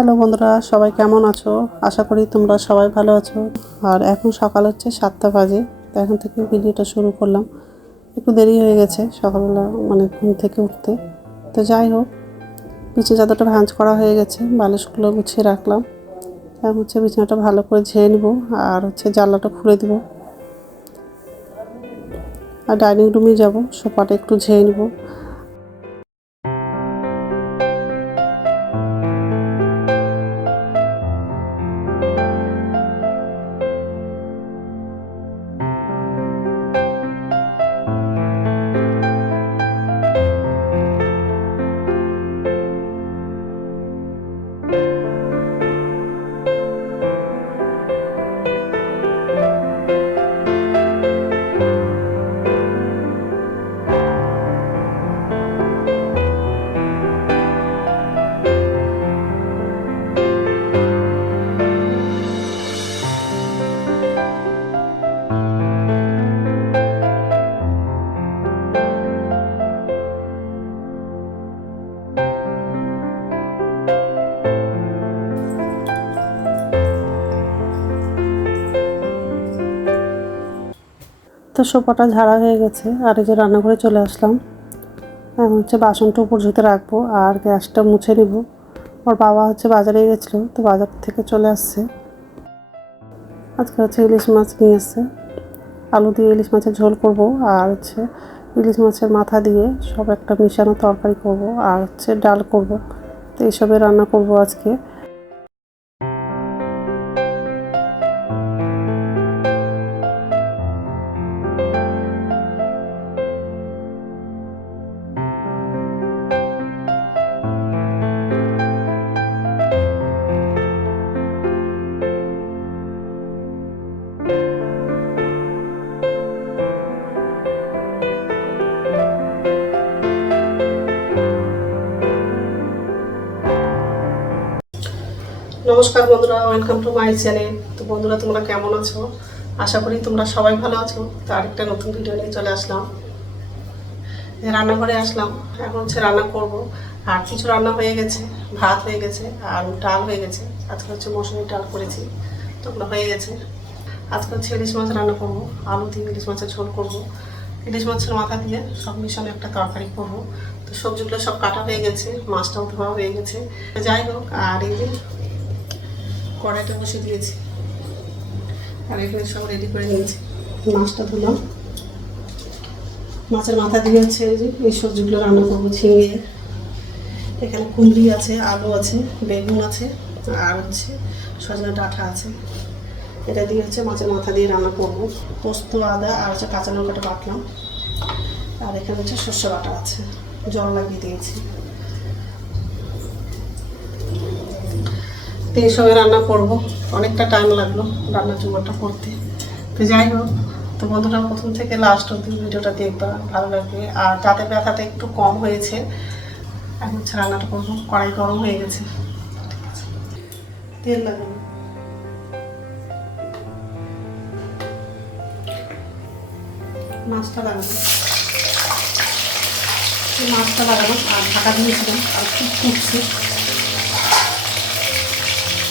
Hello বন্ধুরা, সবাই কেমন আছো? আশা করি তোমরা সবাই ভালো আছো। আর এখন সকাল হচ্ছে 7টা বাজে। তো এখন থেকে ভিডিওটা শুরু করলাম। একটু দেরি হয়ে গেছে সকালবেলা ঘুম থেকে উঠতে। তো যাই হোক, বিছানা চাদরটা ভাঁজ করা হয়ে গেছে, বালিশগুলো গুছিয়ে রাখলাম। এখন বিছানাটা ভালো করে ঝেড়ে নেবো আর জানলাটা খুলে দেবো। আর ডাইনিং রুমে যাবো, সোফাটা একটু ঝেড়ে নেবো। তো সোফাটা ঝাড়া হয়ে গেছে আর এই যে রান্নাঘরে চলে আসলাম। এখন বাসনটা উপর ঝুঁতে রাখবো আর গ্যাসটা মুছে নিব। ওর বাবা বাজারে গেছিলো, তো বাজার থেকে চলে আসছে। আজকে ইলিশ মাছ নিয়ে এসছে। আলু দিয়ে ইলিশ মাছের ঝোল করব আর ইলিশ মাছের মাথা দিয়ে সব একটা মিশানো তরকারি করব আর ডাল করব। তো এইসবের রান্না করব আজকে। নমস্কার বন্ধুরা, ওয়েলকাম টু মাই চ্যানেল। তো বন্ধুরা, তোমরা কেমন আছো? আশা করি তোমরা সবাই ভালো আছো। তো আরেকটা নতুন ভিডিও নিয়ে চলে আসলাম। রান্নাঘরে আসলাম, এখন রান্না করব। আর কিছু রান্না হয়ে গেছে, ভাত হয়ে গেছে আর ডাল হয়ে গেছে। আজকে মৌসুমি ডাল করেছি, তো ওগুলো হয়ে গেছে। আজকে ইলিশ মাছ রান্না করবো, আলু দিয়ে ইলিশ মাছের ঝোল করবো, ইলিশ মাছের মাথা দিয়ে সব মিশানো একটা তরকারি করবো। তো সবজিগুলো সব কাটা হয়ে গেছে, মাছটাও ধোয়া হয়ে গেছে। যাই হোক, আর এই যে কড়াইটা বসে দিয়েছি আর এখানে সব রেডি করে নিয়েছি। মাছটা ধুলাম, মাছের মাথা দিয়ে এই সবজিগুলো রান্না করবো। ঝিঙে, এখানে কুমড়ি আছে, আলু আছে, বেগুন আছে আর সজনে ডাঁটা আছে। এটা দিয়ে মাছের মাথা দিয়ে রান্না করবো। পোস্ত, আদা আর কাঁচা লঙ্কাটা বাটলাম। আর এখানে সর্ষে বাটা আছে, জল লাগিয়ে দিয়েছি। তো এইসবে রান্না করবো, অনেকটা টাইম লাগলো রান্নার জোগাড়টা করতে। তো যাই হোক, তো বন্ধুরা প্রথম থেকে লাস্ট অবধি ভিডিওটা দেখবা, ভালো লাগবে। আর দাঁতের ব্যথাটা একটু কম হয়েছে। এখন রান্নাটা করবো। কড়াই গরম হয়ে গেছে, ঠিক আছে। তেল লাগাবো, মাছটা লাগাবো আর ঢাকা দিয়েছিলাম আর খুব ফুটছে।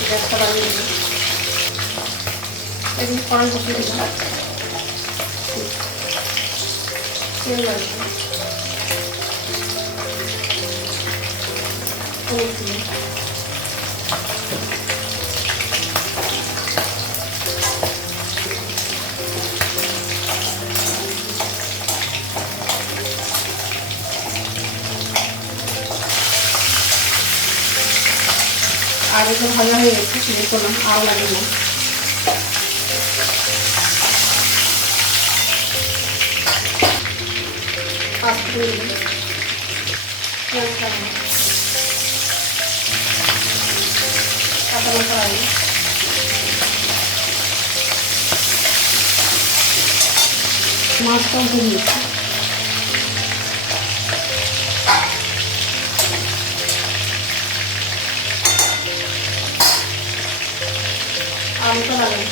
গ্যাসটা বাড়িয়ে দেবো, এগুলো কড়াই বসিয়ে দিলাম। তেল লাগবে, আর এগুলো ভাজা হয়ে গেছে, শুরু করলাম। আরও লাগে না, কাঁচা লঙ্কা লাগে, মাছটাও দিয়ে দিয়েছি। আলুটা লাগে,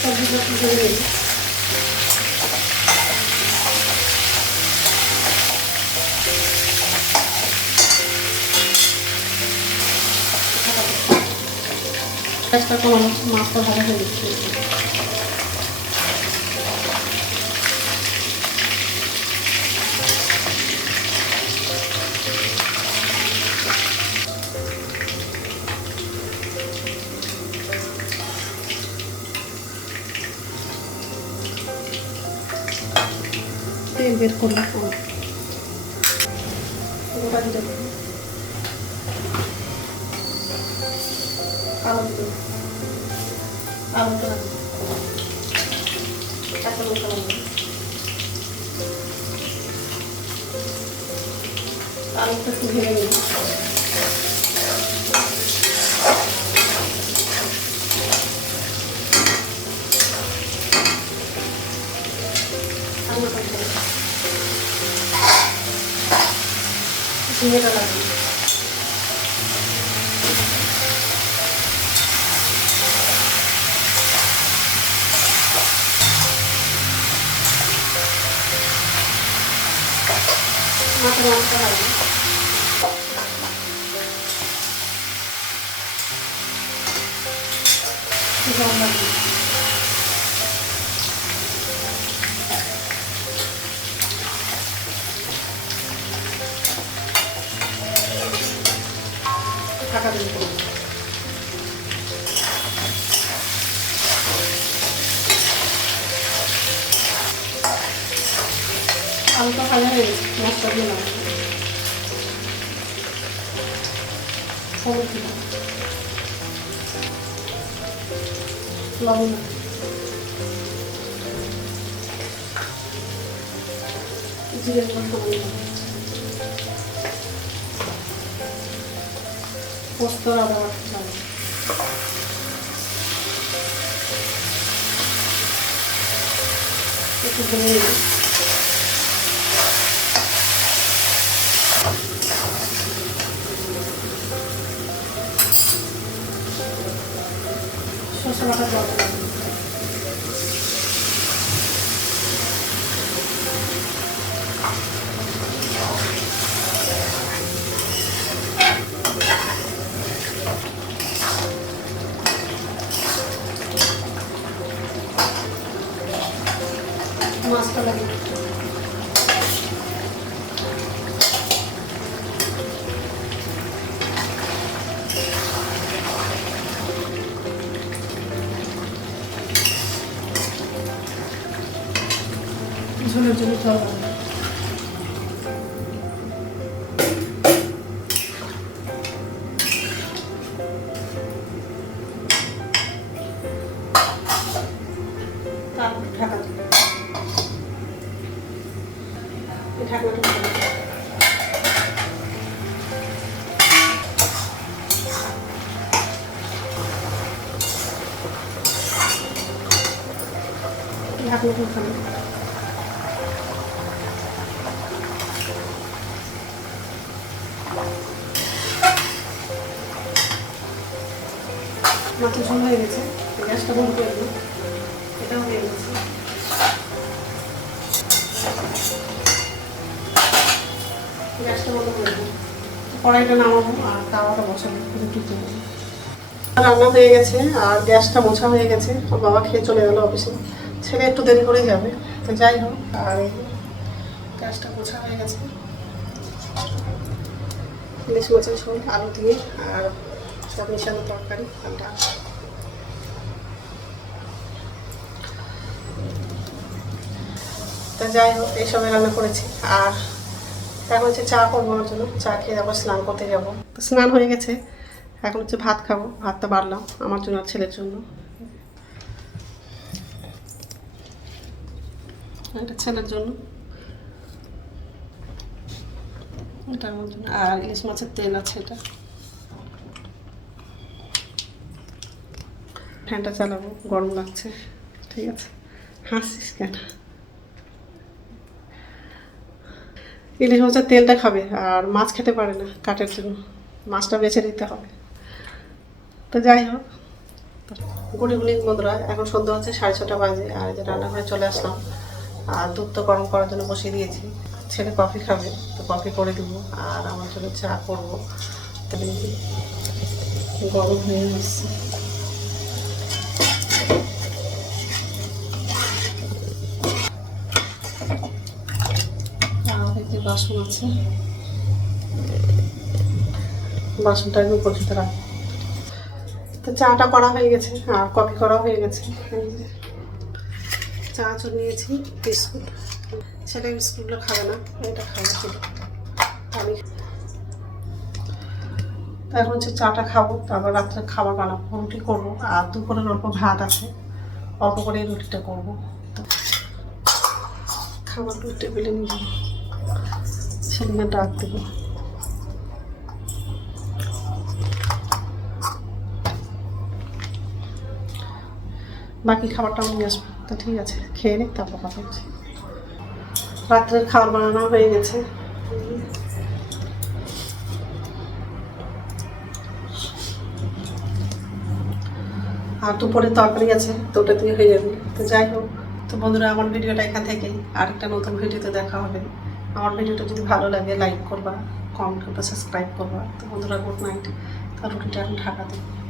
সবজিটা একটু ধরে দিই। গ্যাসটা কমানো, মাছটা ভালো হয়ে গেছে। তেল বের করলাম, গোটা জিরে দেবো, আলু দেবো, আলুটা কাঁচা লঙ্কা দেবো, আলুটা একটু ভেজে নেব। ঝিঙেটা লাগবে, মাছের মাংসটা লাগবে, জল লাগবে, ঢাকা দিয়ে দেবো। আলুটা ভাজা হয়ে গেছে, মাছটা দিয়ে লাগবে, হলুদ দিলাম, লবণ, জিরের গুঁড়ো দিলাম, পোস্ত আদা বাটা দিলাম, একটু ভেজে নিই। সরষে বাটা জল দিলাম, মাছটা লাগে, ঝোলের জন্য জল লাগবে, তারপর ঢাকা দিই, ঢাকনাটা উঠানো, মাছের ঝোল হয়ে গেছে, গ্যাসটা বন্ধ করে দেবো, এটাও হয়ে গেছে। গ্যাসটা বন্ধ করে দেবো, কড়াইটা নামাবো আর তাওয়াটা বসাবো, দুটো রান্না হয়ে গেছে আর গ্যাসটা মোছা হয়ে গেছে। ওর বাবা খেয়ে চলে গেল অফিসে, ছেলে একটু দেরি করে যাবে, তো যাই হোক। আর এই গ্যাসটা মোছা হয়ে গেছে, ইলিশ মাছের ঝোল আলু দিয়ে আর সব মিশানো তরকারি আর ডাল। তা যাই হোক, এইসবে রান্না করেছি। আর এখন হচ্ছে চা করবো আমার জন্য, চা খেয়ে আবার স্নান করতে যাবো। তো স্নান হয়ে গেছে, এখন হচ্ছে ভাত খাবো। ভাতটা বাড়লাম আমার জন্য আর ছেলের জন্য, এটা ছেলের জন্য, এটা আমার জন্য। আর ইলিশ মাছের তেল আছে, এটা ফ্যানটা চালাবো, গরম লাগছে। ঠিক আছে, হাসিস কেন? ইলিশ মাছের তেলটা খাবে আর মাছ খেতে পারে না, কাটের জন্য মাছটা বেছে দিতে হবে। তো যাই হোক, গুড ইভিনিং বন্ধুরা, এখন সন্ধ্যা হচ্ছে 6:30 বাজে। আর যে রান্নাঘরে চলে আসলাম, আর দুধ তো গরম করার জন্য বসিয়ে দিয়েছি। ছেলে কফি খাবে, তো কফি করে দেবো আর আমার জন্য চা করবো। গরম হয়ে আসছে, বাসন আছে, বাসনটা একটু পরিচিত রাখ। তো চাটা করা হয়ে গেছে আর কফি করা হয়ে গেছে। এই যে চা চুর নিয়েছি, বিস্কুট। ছেলে বিস্কুটগুলো খাবে না, এটা খাবে শুধু। আমি তো এখন হচ্ছে চাটা খাবো, তারপর রাত্রে খাবার বানাবো, রুটি করবো। আর দুপুরের অল্প ভাত আছে, অল্প করে রুটিটা করবো। তো খাবারগুলো টেবিলে নিয়ে যাবো, ছেলেকে ডাক দেবো। বাকি খাবারটাও নিয়ে আসবো। তো ঠিক আছে, খেয়ে নিই, তারপর কথা বলছি। রাত্রের খাবার বানানো হয়ে গেছে। আর দুপুরে তরকারি আছে, তো ওটা দিয়ে হয়ে যাবে। তো যাই হোক, তো বন্ধুরা আমার ভিডিওটা এখান থেকেই, আরেকটা নতুন ভিডিওতে দেখা হবে। আমার ভিডিওটা যদি ভালো লাগে লাইক করবা, কমেন্ট করবা, সাবস্ক্রাইব করবা। তো বন্ধুরা গুড নাইট। তো রুটিটা এখন ঢাকা দেবো।